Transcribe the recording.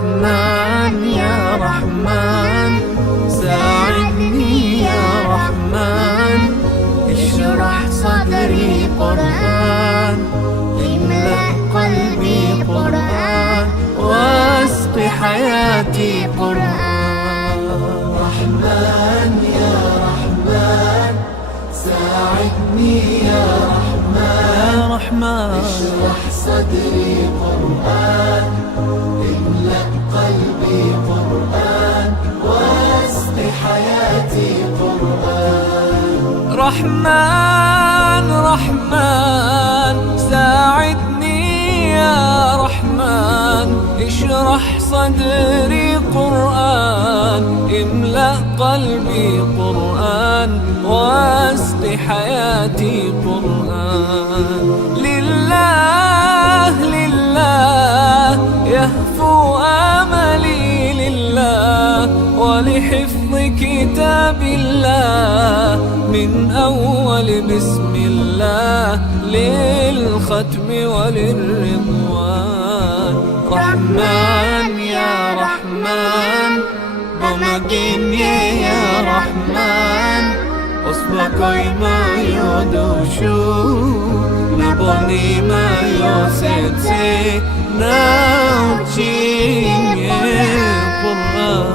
رحمن يا رحمن ساعدني يا رحمن، اشرح صدري قرآن، املأ قلبي قرآن، واسق حياتي قرآن. رحمن يا رحمن ساعدني يا رحمن، اشرح صدري قرآن، املأ قلبي قرآن، واسق حياتي قرآن. رحمن رحمن ساعدني يا رحمن، اشرح صدري قرآن، املأ قلبي قرآن، واسق حياتي قرآن. لله لله يهفو آملي لله، ولحفظ كتاب الله من أول بسم الله للختم وللرضوان. رحمن يا رحمن بمجيني يا رحمن، أصبحي ما يدوشو نبني ما يوسيتي نوتشي قرآن.